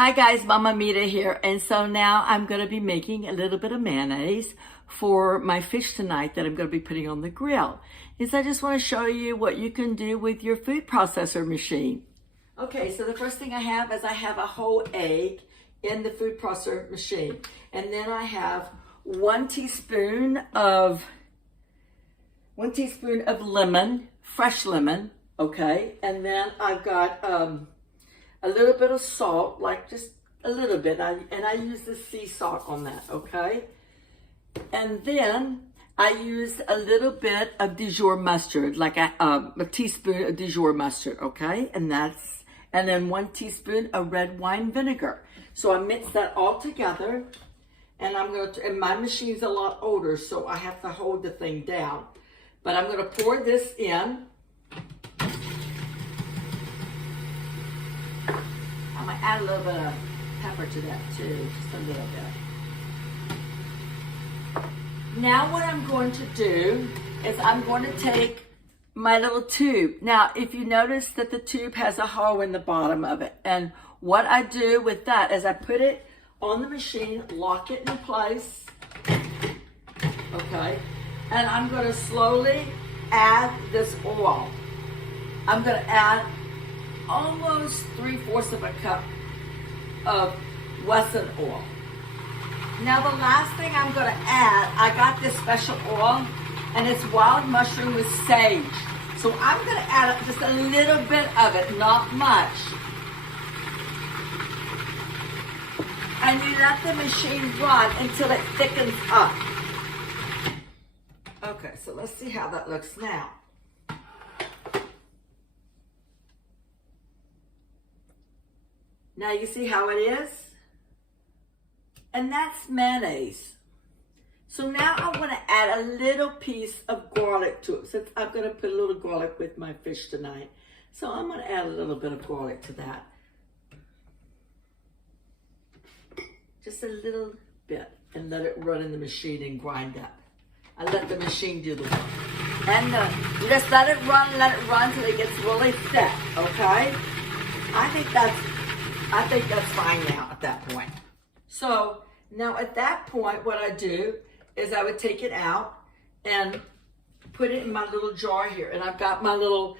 Hi guys, Mama Mita here, and so now I'm going to be making a little bit of mayonnaise for my fish tonight that I'm going to be putting on the grill. So I just want to show you what you can do with your food processor machine. Okay, so the first thing I have is I have a whole egg in the food processor machine, and then I have one teaspoon of lemon, fresh lemon, okay, and then I've got a little bit of salt, like just a little bit, and I use the sea salt on that, okay? And then I use a little bit of Dijon mustard, like a teaspoon of Dijon mustard, okay? And then 1 teaspoon of red wine vinegar. So I mix that all together, and and my machine's a lot older, so I have to hold the thing down. But I'm gonna pour this in. I'm gonna add a little bit of pepper to that too, just a little bit. Now what I'm going to do is I'm going to take my little tube. Now, if you notice that the tube has a hole in the bottom of it, and what I do with that is I put it on the machine, lock it in place, okay? And I'm gonna slowly add this oil. I'm gonna add almost 3/4 of a cup of Wesson oil. Now the last thing I'm gonna add, I got this special oil, and it's wild mushroom with sage. So I'm gonna add just a little bit of it, not much. And you let the machine run until it thickens up. Okay, so let's see how that looks now. Now you see how it is? And that's mayonnaise. So now I want to add a little piece of garlic to it, since I'm going to put a little garlic with my fish tonight. So I'm going to add a little bit of garlic to that. Just a little bit, and let it run in the machine and grind up. I let the machine do the work. And just let it run till it gets really thick, okay? I think that's fine now at that point. So now at that point, what I do is I would take it out and put it in my little jar here. And I've got my little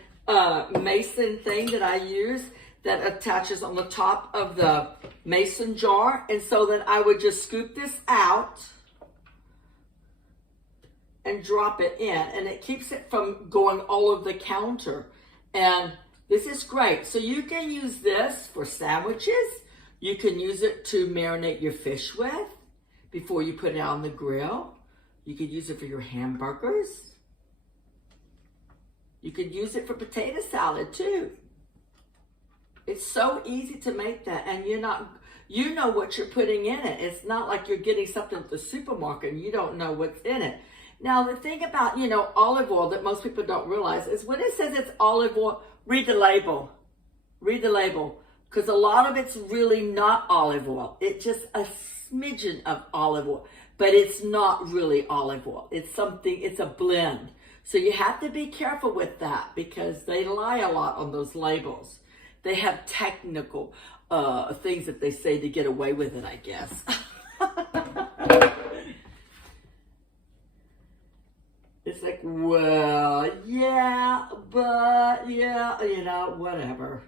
mason thing that I use that attaches on the top of the mason jar. And so then I would just scoop this out and drop it in, and it keeps it from going all over the counter. And this is great. So you can use this for sandwiches. You can use it to marinate your fish with before you put it on the grill. You could use it for your hamburgers. You could use it for potato salad too. It's so easy to make that, and you know what you're putting in it. It's not like you're getting something at the supermarket and you don't know what's in it. Now, the thing about, olive oil that most people don't realize is when it says it's olive oil, read the label. Read the label, because a lot of it's really not olive oil. It's just a smidgen of olive oil, but it's not really olive oil. It's a blend. So you have to be careful with that, because they lie a lot on those labels. They have technical things that they say to get away with it, I guess. It's like, well, yeah, but, yeah, whatever.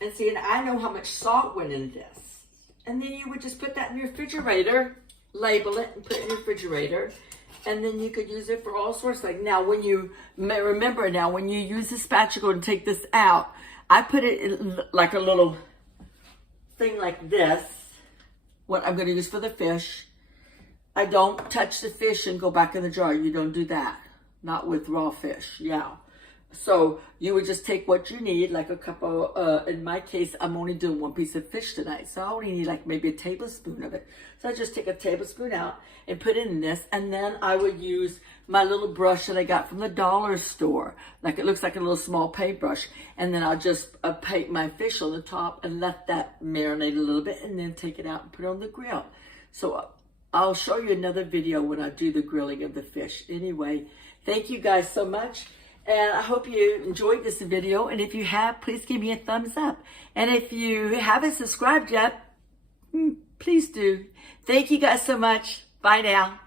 And see, and I know how much salt went in this. And then you would just put that in your refrigerator, label it, and put it in your refrigerator. And then you could use it for all sorts of things. Now, when you use the spatula and take this out, I put it in like a little thing like this, what I'm going to use for the fish. I don't touch the fish and go back in the jar. You don't do that. Not with raw fish, yeah. So you would just take what you need, like a couple, in my case, I'm only doing 1 piece of fish tonight. So I only need like maybe a tablespoon of it. So I just take a tablespoon out and put it in this. And then I would use my little brush that I got from the dollar store. Like it looks like a little small paintbrush. And then I'll just paint my fish on the top and let that marinate a little bit, and then take it out and put it on the grill. So I'll show you another video when I do the grilling of the fish. Anyway, thank you guys so much. And I hope you enjoyed this video. And if you have, please give me a thumbs up. And if you haven't subscribed yet, please do. Thank you guys so much. Bye now.